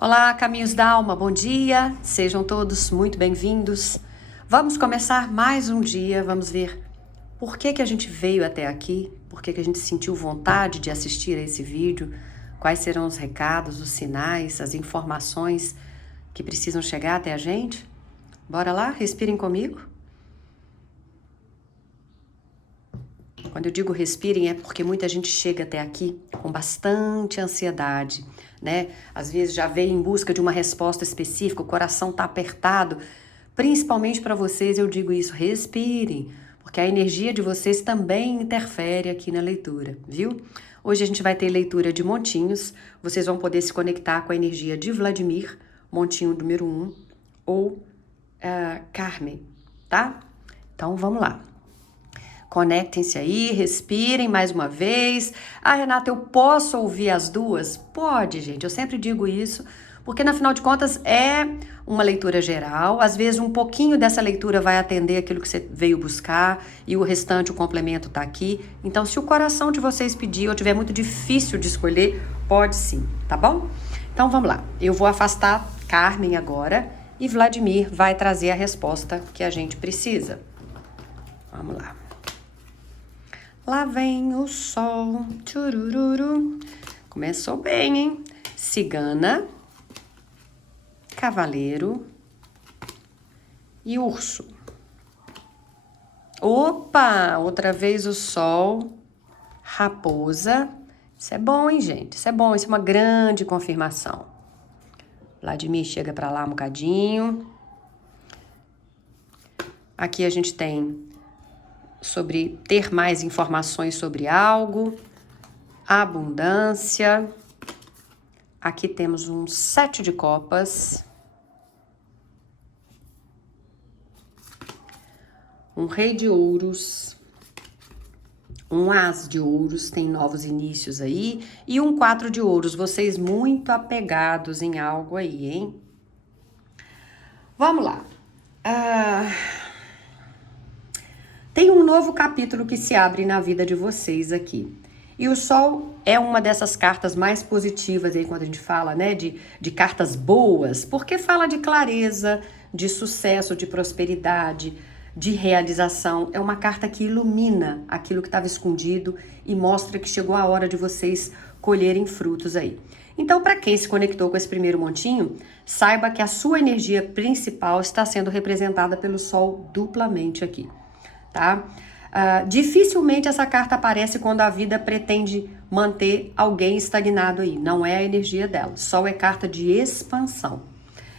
Olá, Caminhos da Alma, bom dia, sejam todos muito bem-vindos. Vamos começar mais um dia, vamos ver por que a gente veio até aqui, por que a gente sentiu vontade de assistir a esse vídeo, quais serão os recados, os sinais, as informações que precisam chegar até a gente. Bora lá, respirem comigo. Quando eu digo respirem é porque muita gente chega até aqui com bastante ansiedade, né? Às vezes já veio em busca de uma resposta específica, o coração tá apertado. Principalmente para vocês eu digo isso, respirem, porque a energia de vocês também interfere aqui na leitura, viu? Hoje a gente vai ter leitura de montinhos, vocês vão poder se conectar com a energia de Vladimir, montinho número 1, ou Carmen, tá? Então vamos lá. Conectem-se aí, respirem mais uma vez. Ah, Renata, eu posso ouvir as duas? Pode, gente, eu sempre digo isso, porque na final de contas é uma leitura geral, às vezes um pouquinho dessa leitura vai atender aquilo que você veio buscar e o restante, o complemento tá aqui. Então, se o coração de vocês pedir ou tiver muito difícil de escolher, pode sim, tá bom? Então, vamos lá. Eu vou afastar Carmen agora e Vladimir vai trazer a resposta que a gente precisa. Vamos lá. Lá vem o sol, tchurururu. Começou bem, hein? Cigana, cavaleiro e urso. Opa, outra vez o sol, raposa. Isso é bom, hein, gente? Isso é bom, isso é uma grande confirmação. Vladimir chega pra lá um bocadinho. Aqui a gente tem sobre ter mais informações sobre algo, abundância. Aqui temos um 7 de copas, um rei de ouros, um as de ouros, tem novos inícios aí, e um 4 de ouros, vocês muito apegados em algo aí, hein? Vamos lá. Tem um novo capítulo que se abre na vida de vocês aqui. E o Sol é uma dessas cartas mais positivas aí quando a gente fala, né, de cartas boas, porque fala de clareza, de sucesso, de prosperidade, de realização. É uma carta que ilumina aquilo que estava escondido e mostra que chegou a hora de vocês colherem frutos aí. Então, para quem se conectou com esse primeiro montinho, saiba que a sua energia principal está sendo representada pelo Sol duplamente aqui. Tá? Dificilmente essa carta aparece quando a vida pretende manter alguém estagnado aí. Não é a energia dela. Sol é carta de expansão.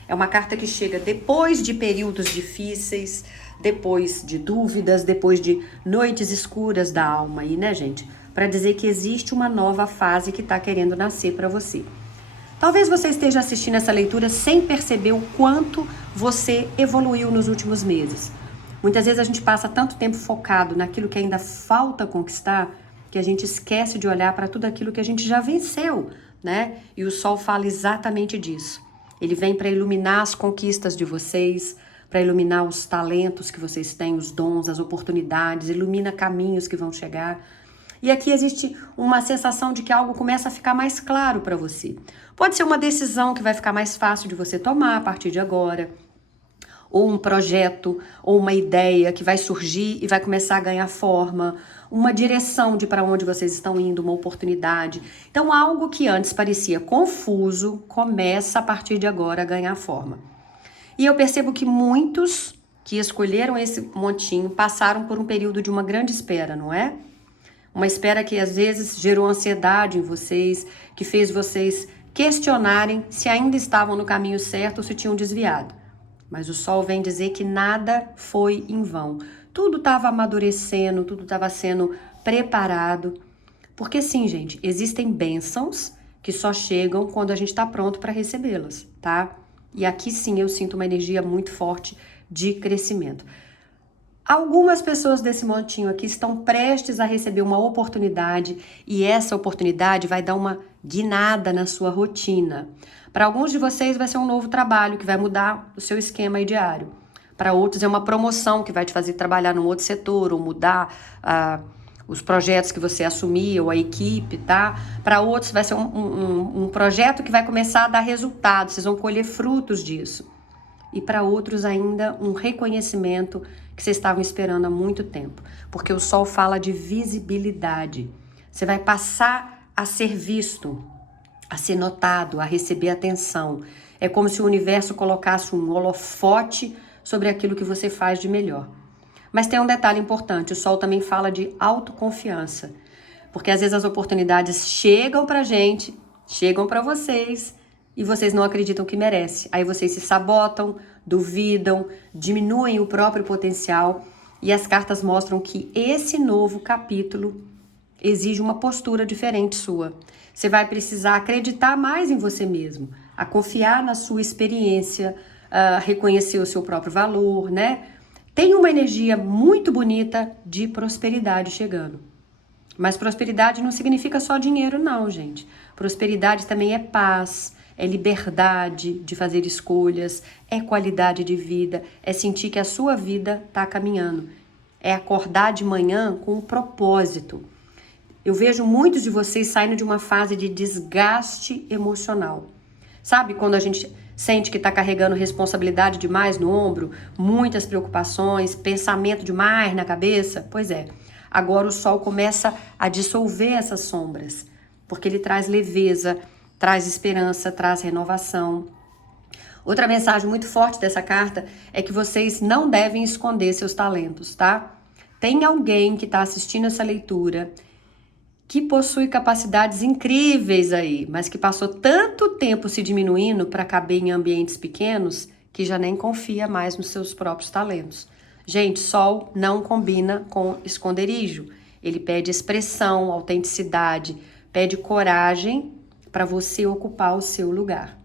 É uma carta que chega depois de períodos difíceis, depois de dúvidas, depois de noites escuras da alma aí, né, gente? Para dizer que existe uma nova fase que está querendo nascer para você. Talvez você esteja assistindo essa leitura sem perceber o quanto você evoluiu nos últimos meses. Muitas vezes a gente passa tanto tempo focado naquilo que ainda falta conquistar, que a gente esquece de olhar para tudo aquilo que a gente já venceu, né? E o Sol fala exatamente disso. Ele vem para iluminar as conquistas de vocês, para iluminar os talentos que vocês têm, os dons, as oportunidades, ilumina caminhos que vão chegar. E aqui existe uma sensação de que algo começa a ficar mais claro para você. Pode ser uma decisão que vai ficar mais fácil de você tomar a partir de agora, ou um projeto, ou uma ideia que vai surgir e vai começar a ganhar forma, uma direção de para onde vocês estão indo, uma oportunidade. Então, algo que antes parecia confuso, começa a partir de agora a ganhar forma. E eu percebo que muitos que escolheram esse montinho passaram por um período de uma grande espera, não é? Uma espera que às vezes gerou ansiedade em vocês, que fez vocês questionarem se ainda estavam no caminho certo ou se tinham desviado. Mas o Sol vem dizer que nada foi em vão. Tudo estava amadurecendo, tudo estava sendo preparado. Porque sim, gente, existem bênçãos que só chegam quando a gente está pronto para recebê-las, tá? E aqui sim eu sinto uma energia muito forte de crescimento. Algumas pessoas desse montinho aqui estão prestes a receber uma oportunidade e essa oportunidade vai dar uma guinada na sua rotina. Para alguns de vocês vai ser um novo trabalho que vai mudar o seu esquema aí diário. Para outros é uma promoção que vai te fazer trabalhar num outro setor ou mudar os projetos que você assumir ou a equipe, tá? Para outros vai ser um projeto que vai começar a dar resultado, vocês vão colher frutos disso. E para outros ainda um reconhecimento que vocês estavam esperando há muito tempo. Porque o Sol fala de visibilidade. Você vai passar a ser visto, a ser notado, a receber atenção. É como se o universo colocasse um holofote sobre aquilo que você faz de melhor. Mas tem um detalhe importante, o Sol também fala de autoconfiança. Porque às vezes as oportunidades chegam pra gente, chegam pra vocês, e vocês não acreditam que merece. Aí vocês se sabotam, duvidam, diminuem o próprio potencial, e as cartas mostram que esse novo capítulo exige uma postura diferente sua. Você vai precisar acreditar mais em você mesmo, a confiar na sua experiência, a reconhecer o seu próprio valor, né? Tem uma energia muito bonita de prosperidade chegando. Mas prosperidade não significa só dinheiro, não, gente. Prosperidade também é paz, é liberdade de fazer escolhas, é qualidade de vida, é sentir que a sua vida está caminhando. É acordar de manhã com um propósito. Eu vejo muitos de vocês saindo de uma fase de desgaste emocional. Sabe quando a gente sente que está carregando responsabilidade demais no ombro, muitas preocupações, pensamento demais na cabeça? Pois é, agora o Sol começa a dissolver essas sombras, porque ele traz leveza, traz esperança, traz renovação. Outra mensagem muito forte dessa carta é que vocês não devem esconder seus talentos, tá? Tem alguém que está assistindo essa leitura que possui capacidades incríveis aí, mas que passou tanto tempo se diminuindo para caber em ambientes pequenos que já nem confia mais nos seus próprios talentos. Gente, Sol não combina com esconderijo. Ele pede expressão, autenticidade, pede coragem para você ocupar o seu lugar.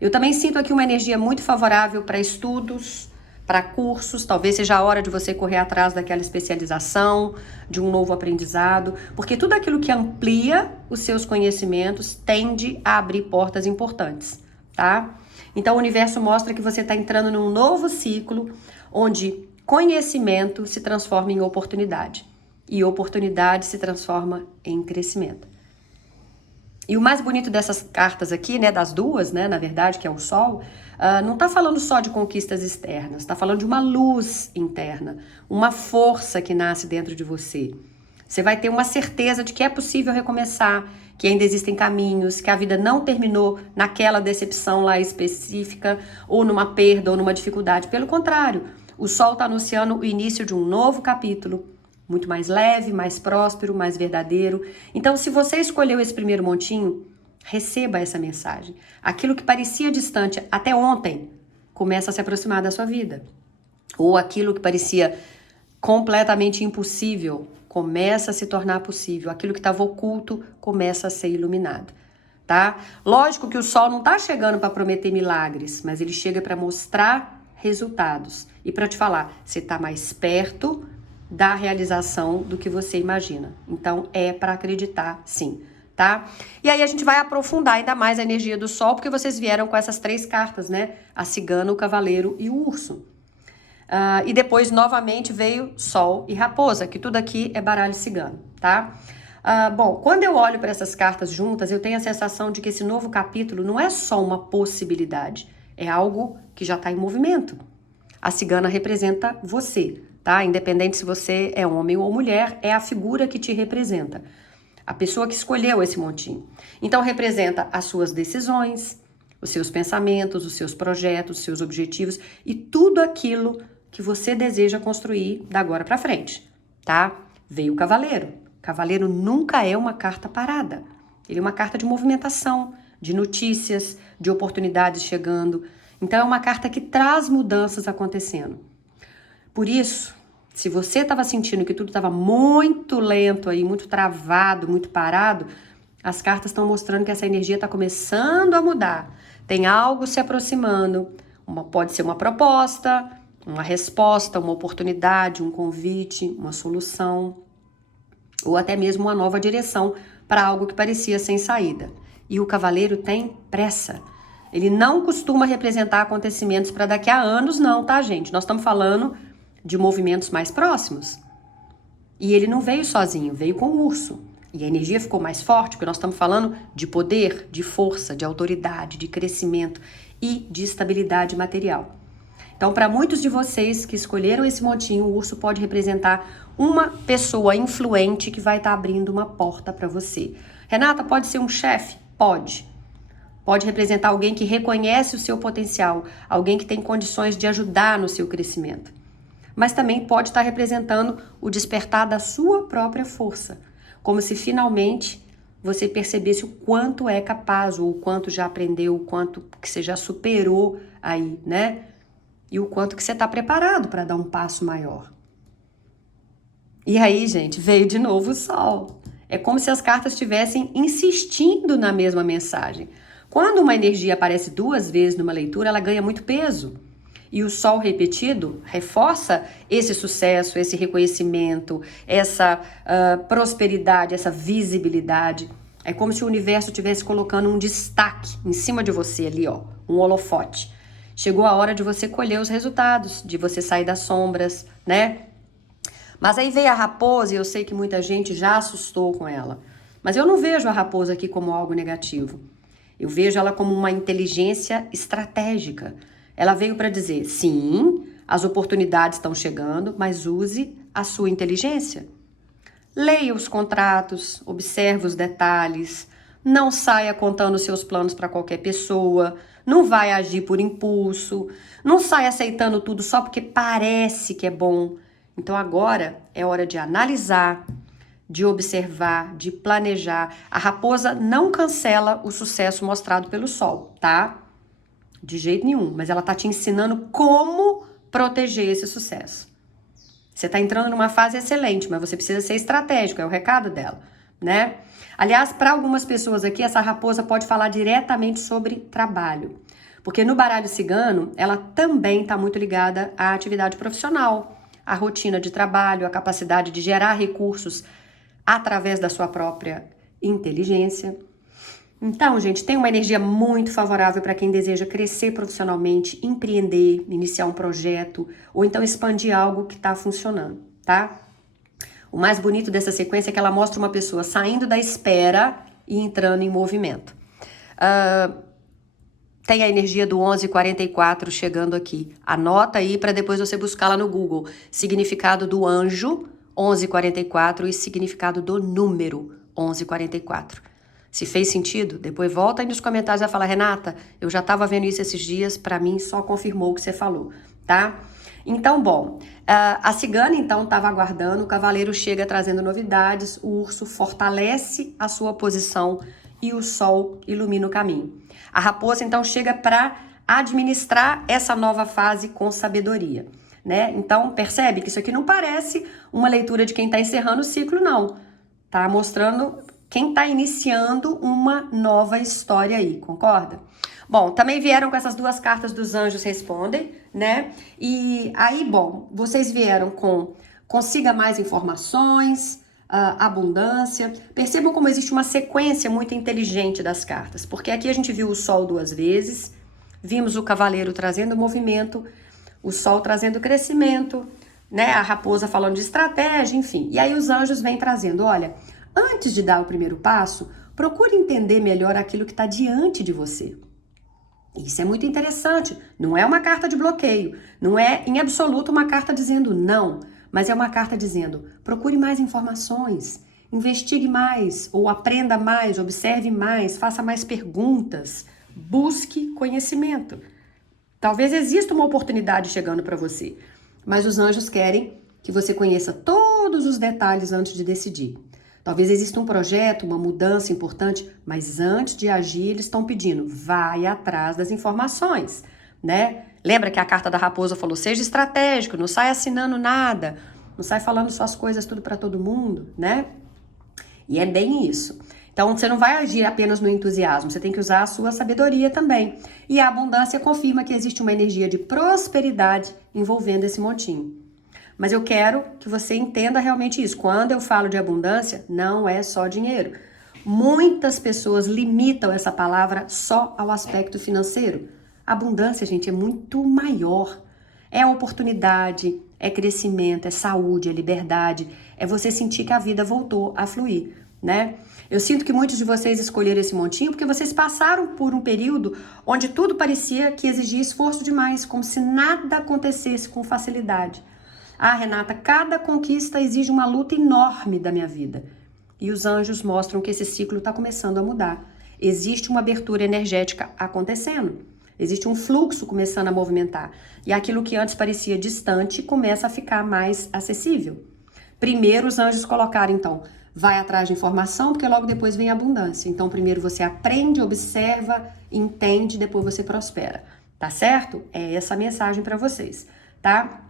Eu também sinto aqui uma energia muito favorável para estudos, para cursos, talvez seja a hora de você correr atrás daquela especialização, de um novo aprendizado, porque tudo aquilo que amplia os seus conhecimentos tende a abrir portas importantes, tá? Então o universo mostra que você está entrando num novo ciclo, onde conhecimento se transforma em oportunidade, e oportunidade se transforma em crescimento. E o mais bonito dessas cartas aqui, né, das duas, né, na verdade, que é o Sol, não está falando só de conquistas externas, está falando de uma luz interna, uma força que nasce dentro de você. Você vai ter uma certeza de que é possível recomeçar, que ainda existem caminhos, que a vida não terminou naquela decepção lá específica, ou numa perda, ou numa dificuldade. Pelo contrário, o Sol está anunciando o início de um novo capítulo, muito mais leve, mais próspero, mais verdadeiro. Então, se você escolheu esse primeiro montinho, receba essa mensagem. Aquilo que parecia distante até ontem, começa a se aproximar da sua vida. Ou aquilo que parecia completamente impossível, começa a se tornar possível. Aquilo que estava oculto, começa a ser iluminado. Tá? Lógico que o Sol não está chegando para prometer milagres, mas ele chega para mostrar resultados. E para te falar, você está mais perto da realização do que você imagina. Então, é para acreditar, sim, tá? E aí a gente vai aprofundar ainda mais a energia do Sol, porque vocês vieram com essas três cartas, né? A cigana, o cavaleiro e o urso. E depois, novamente, veio Sol e raposa, que tudo aqui é baralho cigano, tá? Bom, quando eu olho para essas cartas juntas, eu tenho a sensação de que esse novo capítulo não é só uma possibilidade, é algo que já está em movimento. A cigana representa você, tá? Independente se você é homem ou mulher, é a figura que te representa. A pessoa que escolheu esse montinho. Então, representa as suas decisões, os seus pensamentos, os seus projetos, os seus objetivos e tudo aquilo que você deseja construir da agora para frente, tá? Veio o cavaleiro. Cavaleiro nunca é uma carta parada. Ele é uma carta de movimentação, de notícias, de oportunidades chegando. Então, é uma carta que traz mudanças acontecendo. Por isso, se você estava sentindo que tudo estava muito lento aí, muito travado, muito parado, as cartas estão mostrando que essa energia está começando a mudar. Tem algo se aproximando. Pode ser uma proposta, uma resposta, uma oportunidade, um convite, uma solução, ou até mesmo uma nova direção para algo que parecia sem saída. E o cavaleiro tem pressa. Ele não costuma representar acontecimentos para daqui a anos, não, tá, gente? Nós estamos falando de movimentos mais próximos. E ele não veio sozinho, veio com o urso. E a energia ficou mais forte, porque nós estamos falando de poder, de força, de autoridade, de crescimento e de estabilidade material. Então, para muitos de vocês que escolheram esse montinho, o urso pode representar uma pessoa influente que vai estar abrindo uma porta para você. Renata, pode ser um chefe? Pode. Pode representar alguém que reconhece o seu potencial, alguém que tem condições de ajudar no seu crescimento. Mas também pode estar representando o despertar da sua própria força, como se finalmente você percebesse o quanto é capaz, ou o quanto já aprendeu, o quanto que você já superou aí, né? E o quanto que você está preparado para dar um passo maior. E aí, gente, veio de novo o Sol. É como se as cartas estivessem insistindo na mesma mensagem. Quando uma energia aparece 2 vezes numa leitura, ela ganha muito peso. E o Sol repetido reforça esse sucesso, esse reconhecimento, essa prosperidade, essa visibilidade. É como se o universo estivesse colocando um destaque em cima de você ali, ó, um holofote. Chegou a hora de você colher os resultados, de você sair das sombras, né? Mas aí veio a raposa e eu sei que muita gente já assustou com ela. Mas eu não vejo a raposa aqui como algo negativo. Eu vejo ela como uma inteligência estratégica. Ela veio para dizer, sim, as oportunidades estão chegando, mas use a sua inteligência. Leia os contratos, observe os detalhes, não saia contando seus planos para qualquer pessoa, não vai agir por impulso, não saia aceitando tudo só porque parece que é bom. Então agora é hora de analisar, de observar, de planejar. A raposa não cancela o sucesso mostrado pelo Sol, tá? De jeito nenhum, mas ela tá te ensinando como proteger esse sucesso. Você tá entrando numa fase excelente, mas você precisa ser estratégico, é o recado dela, né? Aliás, para algumas pessoas aqui, essa raposa pode falar diretamente sobre trabalho. Porque no baralho cigano, ela também está muito ligada à atividade profissional, à rotina de trabalho, à capacidade de gerar recursos através da sua própria inteligência. Então, gente, tem uma energia muito favorável para quem deseja crescer profissionalmente, empreender, iniciar um projeto ou então expandir algo que está funcionando, tá? O mais bonito dessa sequência é que ela mostra uma pessoa saindo da espera e entrando em movimento. Tem a energia do 1144 chegando aqui. Anota aí para depois você buscar lá no Google. Significado do anjo 1144 e significado do número 1144. Se fez sentido, depois volta aí nos comentários e fala, Renata, eu já estava vendo isso esses dias, para mim só confirmou o que você falou, tá? Então, bom, a cigana então estava aguardando, o cavaleiro chega trazendo novidades, o urso fortalece a sua posição e o sol ilumina o caminho. A raposa então chega para administrar essa nova fase com sabedoria, né? Então, percebe que isso aqui não parece uma leitura de quem está encerrando o ciclo, não. Tá mostrando quem está iniciando uma nova história aí, concorda? Bom, também vieram com essas 2 cartas dos anjos respondem, né? E aí, bom, vocês vieram com consiga mais informações, abundância. Percebam como existe uma sequência muito inteligente das cartas, porque aqui a gente viu o sol 2 vezes, vimos o cavaleiro trazendo movimento, o sol trazendo crescimento, né? A raposa falando de estratégia, enfim. E aí os anjos vêm trazendo, olha, antes de dar o primeiro passo, procure entender melhor aquilo que está diante de você. Isso é muito interessante. Não é uma carta de bloqueio, não é em absoluto uma carta dizendo não, mas é uma carta dizendo procure mais informações, investigue mais, ou aprenda mais, observe mais, faça mais perguntas, busque conhecimento. Talvez exista uma oportunidade chegando para você, mas os anjos querem que você conheça todos os detalhes antes de decidir. Talvez exista um projeto, uma mudança importante, mas antes de agir, eles estão pedindo, vai atrás das informações, né? Lembra que a carta da raposa falou, seja estratégico, não sai assinando nada, não sai falando suas coisas tudo para todo mundo, né? E é bem isso. Então, você não vai agir apenas no entusiasmo, você tem que usar a sua sabedoria também. E a abundância confirma que existe uma energia de prosperidade envolvendo esse montinho. Mas eu quero que você entenda realmente isso. Quando eu falo de abundância, não é só dinheiro. Muitas pessoas limitam essa palavra só ao aspecto financeiro. Abundância, gente, é muito maior. É oportunidade, é crescimento, é saúde, é liberdade, é você sentir que a vida voltou a fluir, né? Eu sinto que muitos de vocês escolheram esse montinho porque vocês passaram por um período onde tudo parecia que exigia esforço demais, como se nada acontecesse com facilidade. Ah, Renata, cada conquista exige uma luta enorme da minha vida. E os anjos mostram que esse ciclo está começando a mudar. Existe uma abertura energética acontecendo. Existe um fluxo começando a movimentar. E aquilo que antes parecia distante começa a ficar mais acessível. Primeiro, os anjos colocaram, então, vai atrás de informação, porque logo depois vem a abundância. Então, primeiro você aprende, observa, entende, depois você prospera. Tá certo? É essa a mensagem para vocês, tá?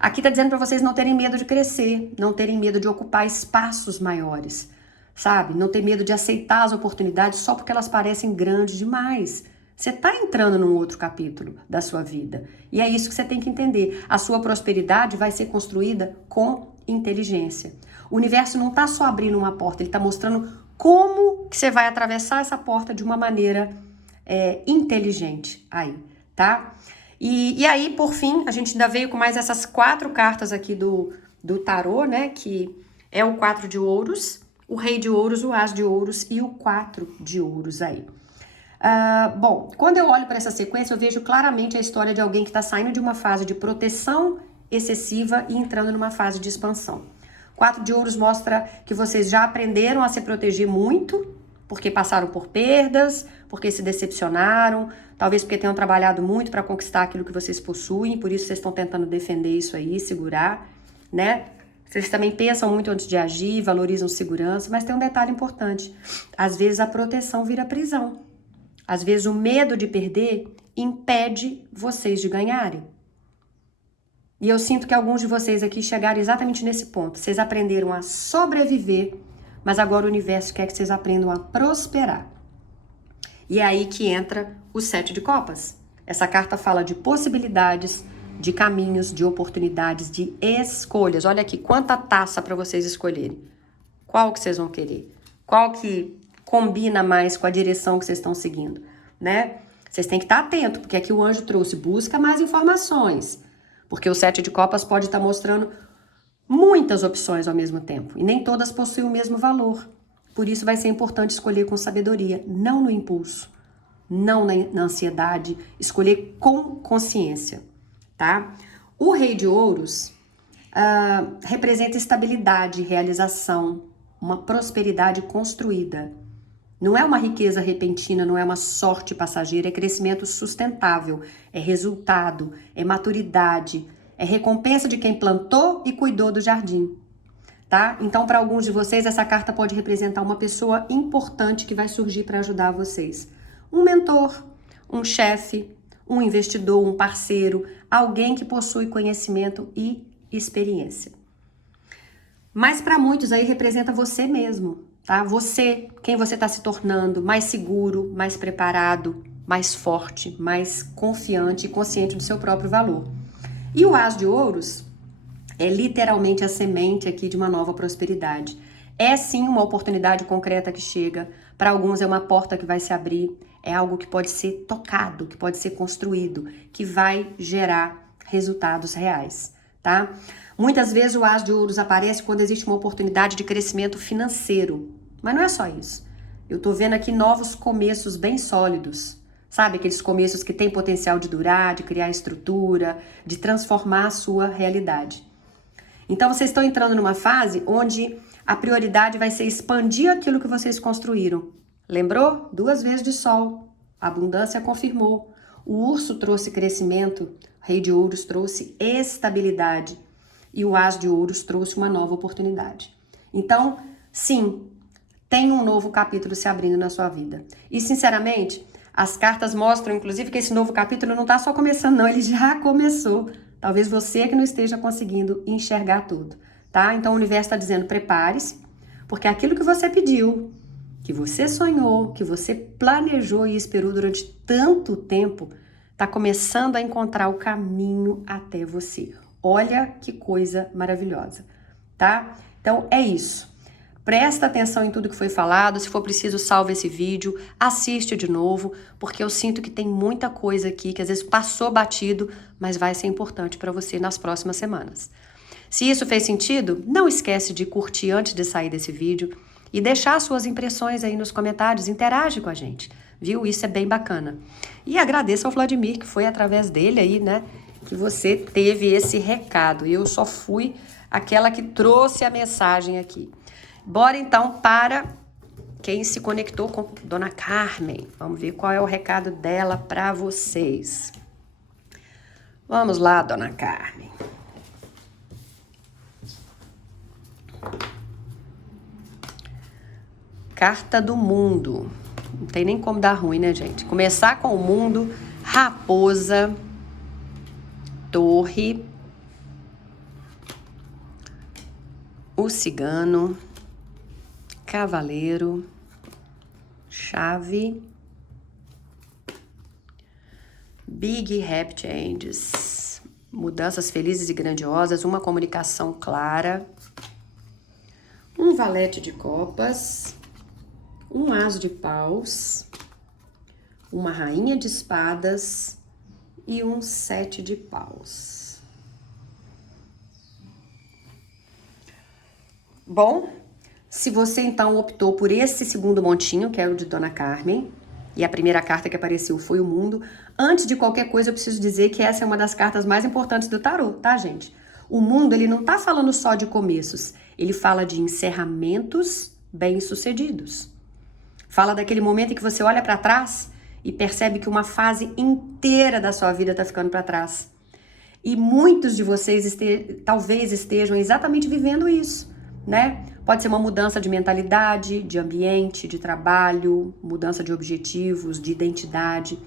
Aqui tá dizendo para vocês não terem medo de crescer, não terem medo de ocupar espaços maiores, sabe? Não ter medo de aceitar as oportunidades só porque elas parecem grandes demais. Você tá entrando num outro capítulo da sua vida. E é isso que você tem que entender. A sua prosperidade vai ser construída com inteligência. O universo não tá só abrindo uma porta, ele tá mostrando como que você vai atravessar essa porta de uma maneira inteligente aí, tá? E aí, por fim, a gente ainda veio com mais essas 4 cartas aqui do tarô, né? Que é o 4 de ouros, o rei de ouros, o as de ouros e o 4 de ouros aí. Bom, quando eu olho para essa sequência, eu vejo claramente a história de alguém que está saindo de uma fase de proteção excessiva e entrando numa fase de expansão. 4 de ouros mostra que vocês já aprenderam a se proteger muito, porque passaram por perdas, porque se decepcionaram, talvez porque tenham trabalhado muito para conquistar aquilo que vocês possuem, por isso vocês estão tentando defender isso aí, segurar, né? Vocês também pensam muito antes de agir, valorizam segurança, mas tem um detalhe importante. Às vezes a proteção vira prisão. Às vezes o medo de perder impede vocês de ganharem. E eu sinto que alguns de vocês aqui chegaram exatamente nesse ponto. Vocês aprenderam a sobreviver, mas agora o universo quer que vocês aprendam a prosperar. E é aí que entra o 7 de copas. Essa carta fala de possibilidades, de caminhos, de oportunidades, de escolhas. Olha aqui, quanta taça para vocês escolherem. Qual que vocês vão querer? Qual que combina mais com a direção que vocês estão seguindo, né? Vocês têm que estar atento, porque aqui o anjo trouxe, busca mais informações. Porque o 7 de copas pode estar mostrando muitas opções ao mesmo tempo. E nem todas possuem o mesmo valor. Por isso vai ser importante escolher com sabedoria, não no impulso, não na ansiedade, escolher com consciência, tá? O rei de ouros representa estabilidade, realização, uma prosperidade construída. Não é uma riqueza repentina, não é uma sorte passageira, é crescimento sustentável, é resultado, é maturidade, é recompensa de quem plantou e cuidou do jardim. Tá? Então, para alguns de vocês, essa carta pode representar uma pessoa importante que vai surgir para ajudar vocês. Um mentor, um chefe, um investidor, um parceiro, alguém que possui conhecimento e experiência. Mas para muitos aí representa você mesmo, tá? Você, quem você está se tornando, mais seguro, mais preparado, mais forte, mais confiante e consciente do seu próprio valor. E o as de ouros é literalmente a semente aqui de uma nova prosperidade. É sim uma oportunidade concreta que chega. Para alguns é uma porta que vai se abrir. É algo que pode ser tocado, que pode ser construído, que vai gerar resultados reais, tá? Muitas vezes o as de ouros aparece quando existe uma oportunidade de crescimento financeiro. Mas não é só isso. Eu tô vendo aqui novos começos bem sólidos. Sabe, aqueles começos que têm potencial de durar, de criar estrutura, de transformar a sua realidade. Então, vocês estão entrando numa fase onde a prioridade vai ser expandir aquilo que vocês construíram. Lembrou? 2 vezes de sol. A abundância confirmou. O urso trouxe crescimento, o rei de ouros trouxe estabilidade e o as de ouros trouxe uma nova oportunidade. Então, sim, tem um novo capítulo se abrindo na sua vida. E, sinceramente, as cartas mostram, inclusive, que esse novo capítulo não está só começando, não. Ele já começou. Talvez você que não esteja conseguindo enxergar tudo, tá? Então, o universo está dizendo, prepare-se, porque aquilo que você pediu, que você sonhou, que você planejou e esperou durante tanto tempo, está começando a encontrar o caminho até você. Olha que coisa maravilhosa, tá? Então, é isso. Presta atenção em tudo que foi falado, se for preciso, salva esse vídeo, assiste de novo, porque eu sinto que tem muita coisa aqui que às vezes passou batido, mas vai ser importante para você nas próximas semanas. Se isso fez sentido, não esquece de curtir antes de sair desse vídeo e deixar suas impressões aí nos comentários, interage com a gente, viu? Isso é bem bacana. E agradeço ao Vladimir, que foi através dele aí, né, que você teve esse recado. Eu só fui aquela que trouxe a mensagem aqui. Bora então para quem se conectou com Dona Carmen. Vamos ver qual é o recado dela para vocês. Vamos lá, Dona Carmen. Carta do mundo. Não tem nem como dar ruim, né, gente? Começar com o mundo, raposa, torre, o cigano, cavaleiro, chave, big happy changes, mudanças felizes e grandiosas, uma comunicação clara, um valete de copas, um aso de paus, uma rainha de espadas e um 7 de paus. Bom, se você então optou por esse segundo montinho, que é o de Dona Carmen, e a primeira carta que apareceu foi o mundo, antes de qualquer coisa eu preciso dizer que essa é uma das cartas mais importantes do tarô, tá, gente? O mundo, ele não tá falando só de começos, ele fala de encerramentos bem-sucedidos. Fala daquele momento em que você olha para trás e percebe que uma fase inteira da sua vida tá ficando para trás. E muitos de vocês talvez estejam exatamente vivendo isso, né? Pode ser uma mudança de mentalidade, de ambiente, de trabalho, mudança de objetivos, de identidade.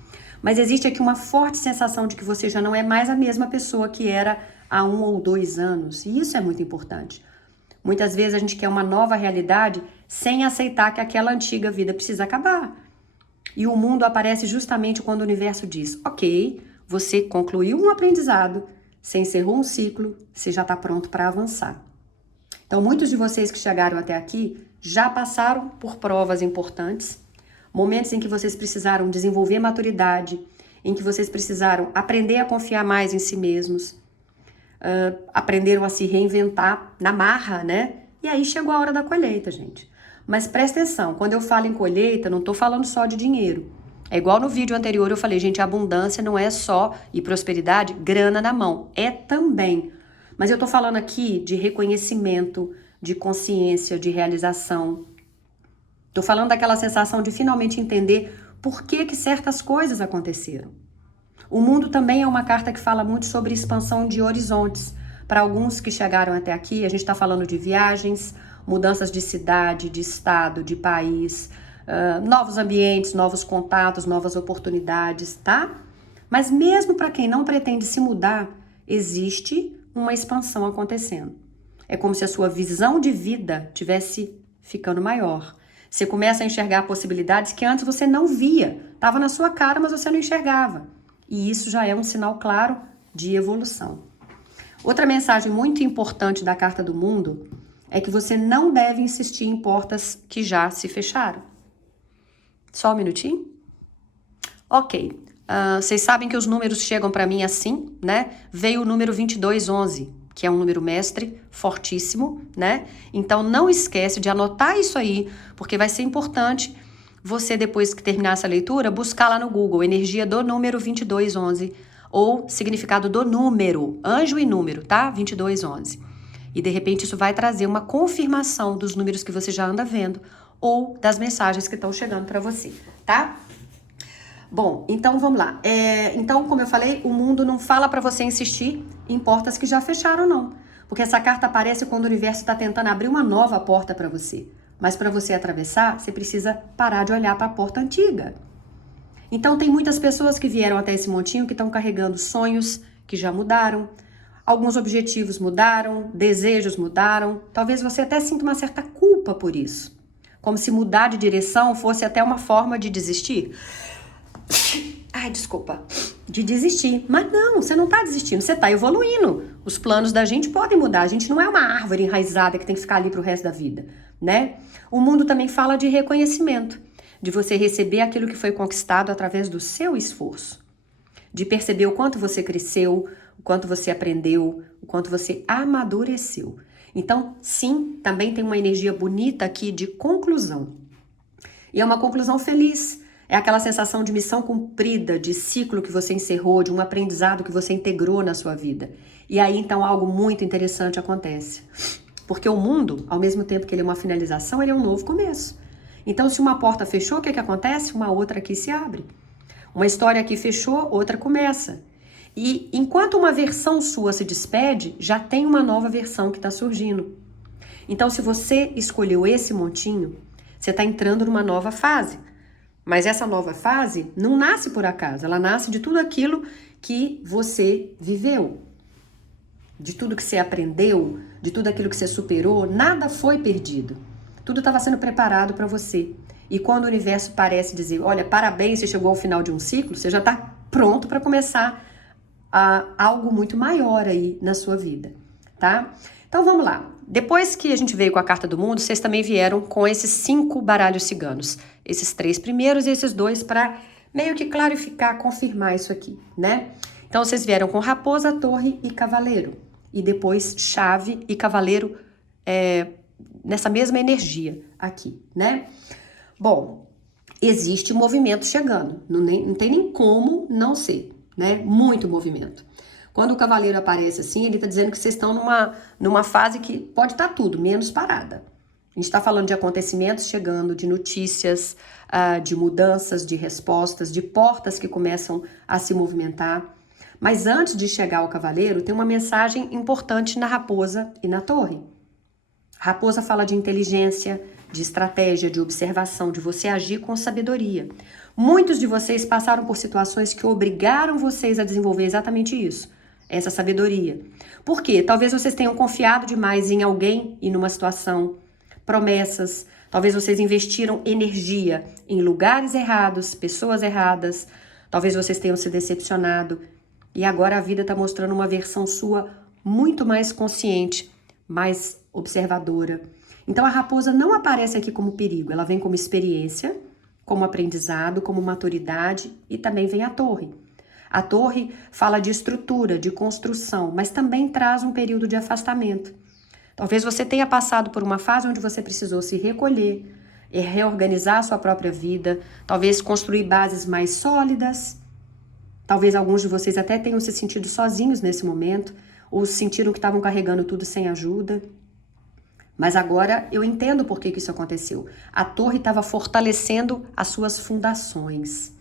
Mas existe aqui uma forte sensação de que você já não é mais a mesma pessoa que era há 1 ou 2 anos. E isso é muito importante. Muitas vezes a gente quer uma nova realidade sem aceitar que aquela antiga vida precisa acabar. E o mundo aparece justamente quando o universo diz: ok, você concluiu um aprendizado, você encerrou um ciclo, você já está pronto para avançar. Então, muitos de vocês que chegaram até aqui já passaram por provas importantes, momentos em que vocês precisaram desenvolver maturidade, em que vocês precisaram aprender a confiar mais em si mesmos, aprenderam a se reinventar na marra, né? E aí chegou a hora da colheita, gente. Mas presta atenção, quando eu falo em colheita, não tô falando só de dinheiro. É igual no vídeo anterior eu falei, gente, abundância não é só, e prosperidade, grana na mão. É também. Mas eu tô falando aqui de reconhecimento, de consciência, de realização. Tô falando daquela sensação de finalmente entender por que certas coisas aconteceram. O mundo também é uma carta que fala muito sobre expansão de horizontes. Para alguns que chegaram até aqui, a gente está falando de viagens, mudanças de cidade, de estado, de país, novos ambientes, novos contatos, novas oportunidades, tá? Mas mesmo para quem não pretende se mudar, existe uma expansão acontecendo. É como se a sua visão de vida tivesse ficando maior. Você começa a enxergar possibilidades que antes você não via. Estava na sua cara, mas você não enxergava. E isso já é um sinal claro de evolução. Outra mensagem muito importante da Carta do Mundo é que você não deve insistir em portas que já se fecharam. Só um minutinho. Ok. Vocês sabem que os números chegam para mim assim, né? Veio o número 2211, que é um número mestre fortíssimo, né? Então não esquece de anotar isso aí, porque vai ser importante você, depois que terminar essa leitura, buscar lá no Google energia do número 2211 ou significado do número, anjo e número, tá? 2211. E de repente isso vai trazer uma confirmação dos números que você já anda vendo ou das mensagens que estão chegando para você, tá? Bom, então vamos lá. Então, como eu falei, o mundo não fala para você insistir em portas que já fecharam, não. Porque essa carta aparece quando o universo está tentando abrir uma nova porta para você. Mas para você atravessar, você precisa parar de olhar para a porta antiga. Então, tem muitas pessoas que vieram até esse montinho que estão carregando sonhos que já mudaram. Alguns objetivos mudaram, desejos mudaram. Talvez você até sinta uma certa culpa por isso. Como se mudar de direção fosse até uma forma de desistir. Ai, desculpa. de desistir. Mas não, você não está desistindo, você está evoluindo. Os planos da gente podem mudar. A gente não é uma árvore enraizada que tem que ficar ali para o resto da vida, né? O mundo também fala de reconhecimento, de você receber aquilo que foi conquistado através do seu esforço, de perceber o quanto você cresceu, o quanto você aprendeu, o quanto você amadureceu. Então, sim, também tem uma energia bonita aqui de conclusão. E é uma conclusão feliz. É aquela sensação de missão cumprida, de ciclo que você encerrou, de um aprendizado que você integrou na sua vida. E aí, então, algo muito interessante acontece. Porque o mundo, ao mesmo tempo que ele é uma finalização, ele é um novo começo. Então, se uma porta fechou, o que acontece? Uma outra aqui se abre. Uma história aqui fechou, outra começa. E enquanto uma versão sua se despede, já tem uma nova versão que está surgindo. Então, se você escolheu esse montinho, você está entrando numa nova fase. Mas essa nova fase não nasce por acaso, ela nasce de tudo aquilo que você viveu, de tudo que você aprendeu, de tudo aquilo que você superou. Nada foi perdido. Tudo estava sendo preparado para você. E quando o universo parece dizer, olha, parabéns, você chegou ao final de um ciclo, você já está pronto para começar algo muito maior aí na sua vida, tá? Então vamos lá. Depois que a gente veio com a carta do mundo, vocês também vieram com esses 5 baralhos ciganos. Esses 3 primeiros e esses 2 para meio que clarificar, confirmar isso aqui, né? Então vocês vieram com raposa, torre e cavaleiro. E depois chave e cavaleiro nessa mesma energia aqui, né? Bom, existe movimento chegando. Não tem nem como não ser, né? Muito movimento. Quando o cavaleiro aparece assim, ele está dizendo que vocês estão numa fase que pode estar tudo, menos parada. A gente está falando de acontecimentos chegando, de notícias, de mudanças, de respostas, de portas que começam a se movimentar. Mas antes de chegar ao cavaleiro, tem uma mensagem importante na raposa e na torre. A raposa fala de inteligência, de estratégia, de observação, de você agir com sabedoria. Muitos de vocês passaram por situações que obrigaram vocês a desenvolver exatamente isso. Essa sabedoria. Por quê? Talvez vocês tenham confiado demais em alguém e numa situação, promessas. Talvez vocês investiram energia em lugares errados, pessoas erradas. Talvez vocês tenham se decepcionado. E agora a vida está mostrando uma versão sua muito mais consciente, mais observadora. Então a raposa não aparece aqui como perigo. Ela vem como experiência, como aprendizado, como maturidade e também vem a torre. A torre fala de estrutura, de construção, mas também traz um período de afastamento. Talvez você tenha passado por uma fase onde você precisou se recolher, reorganizar a sua própria vida, talvez construir bases mais sólidas. Talvez alguns de vocês até tenham se sentido sozinhos nesse momento, ou sentiram que estavam carregando tudo sem ajuda. Mas agora eu entendo por que isso aconteceu. A torre estava fortalecendo as suas fundações.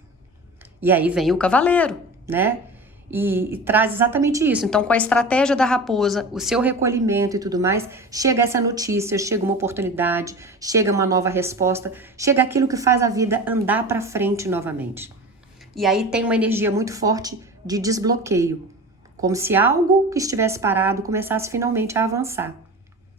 E aí vem o cavaleiro, né? E traz exatamente isso. Então, com a estratégia da raposa, o seu recolhimento e tudo mais, chega essa notícia, chega uma oportunidade, chega uma nova resposta, chega aquilo que faz a vida andar para frente novamente. E aí tem uma energia muito forte de desbloqueio, como se algo que estivesse parado começasse finalmente a avançar.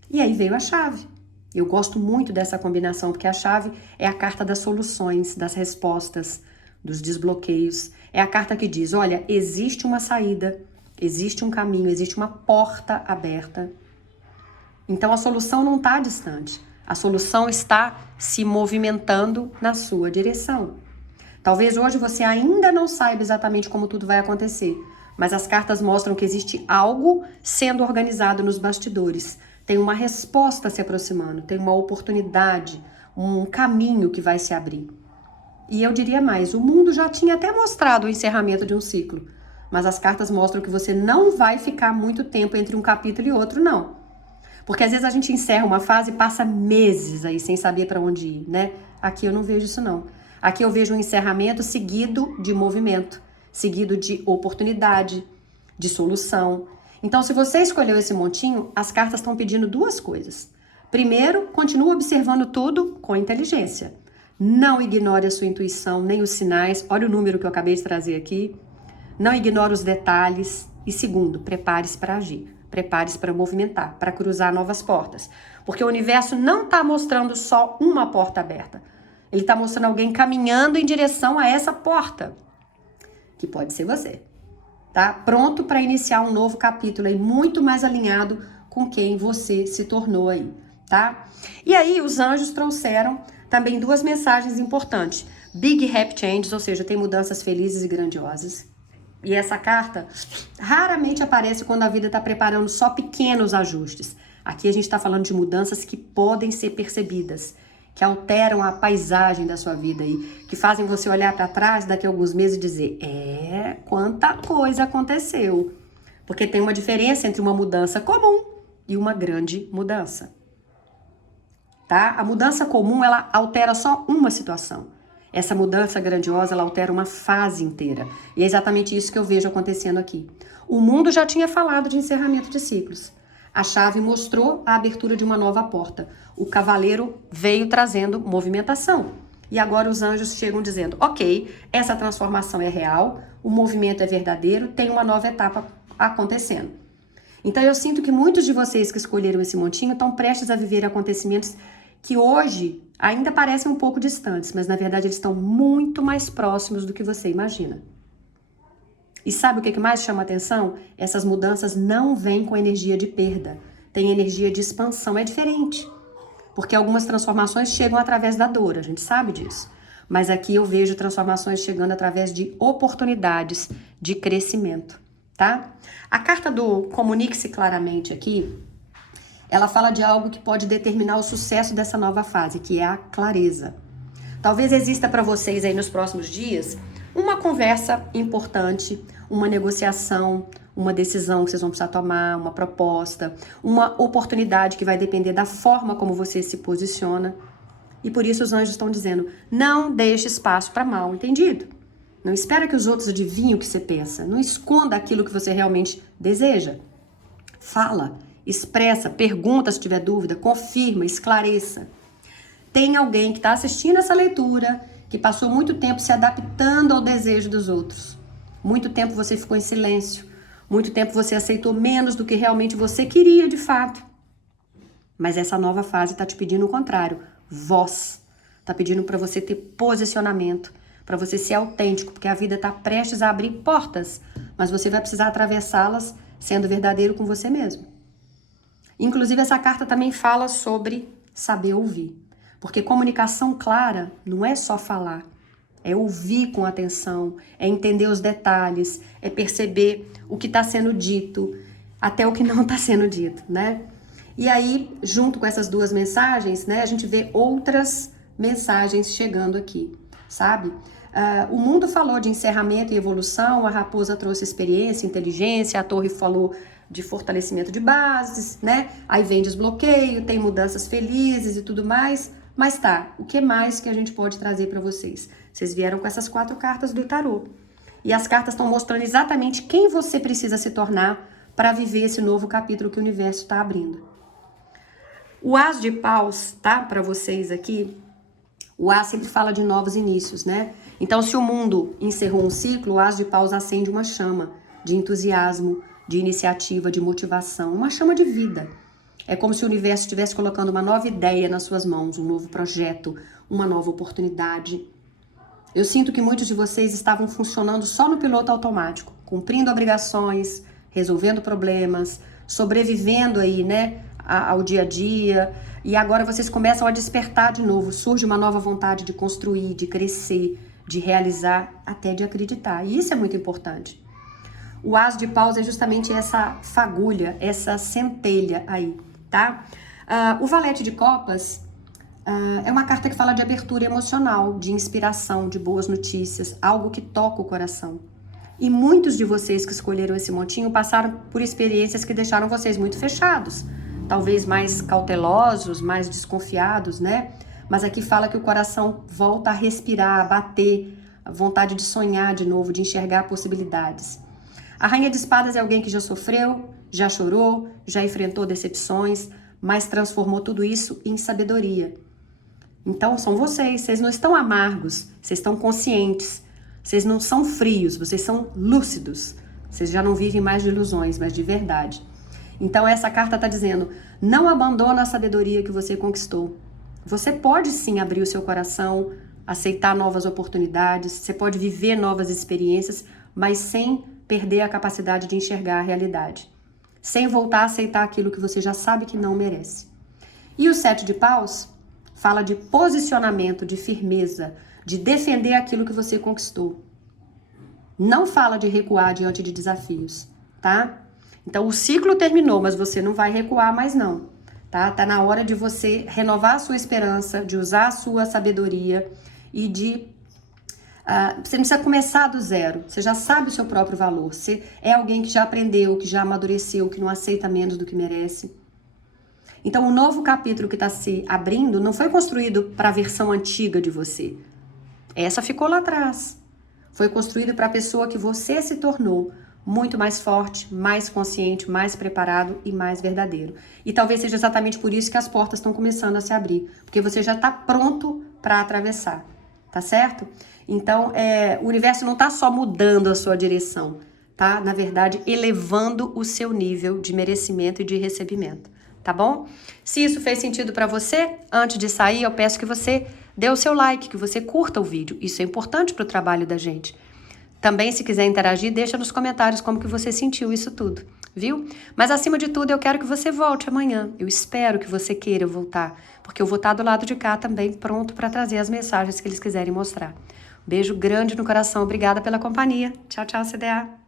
E aí veio a chave. Eu gosto muito dessa combinação, porque a chave é a carta das soluções, das respostas, dos desbloqueios. É a carta que diz, olha, existe uma saída, existe um caminho, existe uma porta aberta. Então a solução não está distante. A solução está se movimentando na sua direção. Talvez hoje você ainda não saiba exatamente como tudo vai acontecer, mas as cartas mostram que existe algo sendo organizado nos bastidores. Tem uma resposta se aproximando, tem uma oportunidade, um caminho que vai se abrir. E eu diria mais, o mundo já tinha até mostrado o encerramento de um ciclo, mas as cartas mostram que você não vai ficar muito tempo entre um capítulo e outro, não. Porque às vezes a gente encerra uma fase e passa meses aí sem saber para onde ir, né? Aqui eu não vejo isso, não. Aqui eu vejo um encerramento seguido de movimento, seguido de oportunidade, de solução. Então, se você escolheu esse montinho, as cartas estão pedindo 2 coisas. Primeiro, continue observando tudo com inteligência. Não ignore a sua intuição, nem os sinais. Olha o número que eu acabei de trazer aqui. Não ignore os detalhes. E segundo, prepare-se para agir. Prepare-se para movimentar, para cruzar novas portas. Porque o universo não está mostrando só uma porta aberta. Ele está mostrando alguém caminhando em direção a essa porta. que pode ser você, tá? Pronto para iniciar um novo capítulo aí, muito mais alinhado com quem você se tornou aí, tá? E aí os anjos trouxeram também duas mensagens importantes. Big Happy Changes, ou seja, tem mudanças felizes e grandiosas. E essa carta raramente aparece quando a vida está preparando só pequenos ajustes. Aqui a gente está falando de mudanças que podem ser percebidas, que alteram a paisagem da sua vida aí, que fazem você olhar para trás daqui a alguns meses e dizer, quanta coisa aconteceu. Porque tem uma diferença entre uma mudança comum e uma grande mudança. Tá? A mudança comum, ela altera só uma situação. Essa mudança grandiosa, ela altera uma fase inteira. E é exatamente isso que eu vejo acontecendo aqui. O mundo já tinha falado de encerramento de ciclos. A chave mostrou a abertura de uma nova porta. O cavaleiro veio trazendo movimentação. E agora os anjos chegam dizendo, ok, essa transformação é real, o movimento é verdadeiro, tem uma nova etapa acontecendo. Então eu sinto que muitos de vocês que escolheram esse montinho estão prestes a viver acontecimentos que hoje ainda parecem um pouco distantes, mas na verdade eles estão muito mais próximos do que você imagina. E sabe o que mais chama atenção? Essas mudanças não vêm com energia de perda, tem energia de expansão, é diferente. Porque algumas transformações chegam através da dor, a gente sabe disso. Mas aqui eu vejo transformações chegando através de oportunidades de crescimento, tá? A carta do Comunique-se Claramente aqui, ela fala de algo que pode determinar o sucesso dessa nova fase, que é a clareza. Talvez exista para vocês aí nos próximos dias uma conversa importante, uma negociação, uma decisão que vocês vão precisar tomar, uma proposta, uma oportunidade que vai depender da forma como você se posiciona. E por isso os anjos estão dizendo, não deixe espaço para mal entendido. Não espera que os outros adivinhem o que você pensa. Não esconda aquilo que você realmente deseja. Fala, expressa, pergunta se tiver dúvida, confirma, esclareça. Tem alguém que está assistindo essa leitura, que passou muito tempo se adaptando ao desejo dos outros. Muito tempo você ficou em silêncio. Muito tempo você aceitou menos do que realmente você queria de fato. Mas essa nova fase está te pedindo o contrário, voz. Está pedindo para você ter posicionamento, para você ser autêntico, porque a vida está prestes a abrir portas, mas você vai precisar atravessá-las sendo verdadeiro com você mesmo. Inclusive, essa carta também fala sobre saber ouvir, porque comunicação clara não é só falar, é ouvir com atenção, é entender os detalhes, é perceber o que está sendo dito, até o que não está sendo dito, né? E aí, junto com essas duas mensagens, né, a gente vê outras mensagens chegando aqui, sabe? O mundo falou de encerramento e evolução, a raposa trouxe experiência, inteligência, a torre falou de fortalecimento de bases, né? Aí vem desbloqueio, tem mudanças felizes e tudo mais. Mas tá, o que mais que a gente pode trazer para vocês? Vocês vieram com essas 4 cartas do tarô. E as cartas estão mostrando exatamente quem você precisa se tornar para viver esse novo capítulo que o universo está abrindo. O As de Paus, tá? Para vocês aqui, o As sempre fala de novos inícios, né? Então, se o mundo encerrou um ciclo, o As de Paus acende uma chama de entusiasmo, de iniciativa, de motivação, uma chama de vida. É como se o universo estivesse colocando uma nova ideia nas suas mãos, um novo projeto, uma nova oportunidade. Eu sinto que muitos de vocês estavam funcionando só no piloto automático, cumprindo obrigações, resolvendo problemas, sobrevivendo aí, né, ao dia a dia. E agora vocês começam a despertar de novo, surge uma nova vontade de construir, de crescer, de realizar, até de acreditar. E isso é muito importante. O As de Paus é justamente essa fagulha, essa centelha aí, tá? O Valete de Copas é uma carta que fala de abertura emocional, de inspiração, de boas notícias, algo que toca o coração. E muitos de vocês que escolheram esse montinho passaram por experiências que deixaram vocês muito fechados, talvez mais cautelosos, mais desconfiados, né? Mas aqui fala que o coração volta a respirar, a bater, a vontade de sonhar de novo, de enxergar possibilidades. A Rainha de Espadas é alguém que já sofreu, já chorou, já enfrentou decepções, mas transformou tudo isso em sabedoria. Então, são vocês não estão amargos, vocês estão conscientes, vocês não são frios, vocês são lúcidos. Vocês já não vivem mais de ilusões, mas de verdade. Então, essa carta está dizendo, não abandona a sabedoria que você conquistou. Você pode sim abrir o seu coração, aceitar novas oportunidades, você pode viver novas experiências, mas sem perder a capacidade de enxergar a realidade. Sem voltar a aceitar aquilo que você já sabe que não merece. E o 7 de paus fala de posicionamento, de firmeza, de defender aquilo que você conquistou. Não fala de recuar diante de desafios, tá? Então o ciclo terminou, mas você não vai recuar mais não, tá? Tá na hora de você renovar a sua esperança, de usar a sua sabedoria e de... você não precisa começar do zero, você já sabe o seu próprio valor, você é alguém que já aprendeu, que já amadureceu, que não aceita menos do que merece. Então o novo capítulo que está se abrindo não foi construído para a versão antiga de você. Essa ficou lá atrás. Foi construído para a pessoa que você se tornou, muito mais forte, mais consciente, mais preparado e mais verdadeiro. E talvez seja exatamente por isso que as portas estão começando a se abrir, porque você já está pronto para atravessar, tá certo? Então, o universo não está só mudando a sua direção, tá? Na verdade, elevando o seu nível de merecimento e de recebimento, tá bom? Se isso fez sentido para você, antes de sair, eu peço que você dê o seu like, que você curta o vídeo. Isso é importante para o trabalho da gente. Também, se quiser interagir, deixa nos comentários como que você sentiu isso tudo, viu? Mas, acima de tudo, eu quero que você volte amanhã. Eu espero que você queira voltar, porque eu vou estar do lado de cá também, pronto para trazer as mensagens que eles quiserem mostrar. Beijo grande no coração. Obrigada pela companhia. Tchau, tchau, CDA.